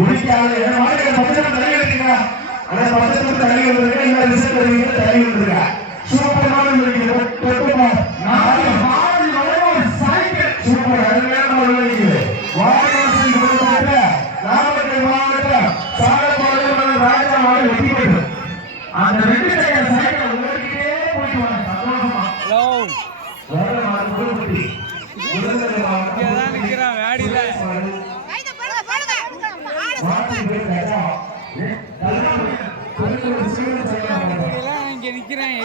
குடிக்காத என்ன மாடு பக்கத்துல தள்ளி இருக்கீங்க ஆனா பக்கத்துல தள்ளி வந்திருக்க இந்த ரிசல்ட் வருவீங்க தள்ளி வந்திருக்க சூப்பர் மாடு இருக்கீங்க தொட்டுமா நாலு மாடு ஒரு சைக்கிள் சூப்பர் அருமையான மாடு இருக்கீங்க வாரணாசி கொடுத்த நாமக்கல் மாவட்டம் சாலப்பாளையம் ராஜா மாடு வெற்றி பெற்று அந்த வெற்றி பெற்ற சைக்கிள் உங்ககிட்டே போயிட்டு வாங்க சந்தோஷமா. ஹலோ வேற மாடு புதுப்பட்டி உலகத்தில் மாவட்டம் இங்க நிக்கிறேன்.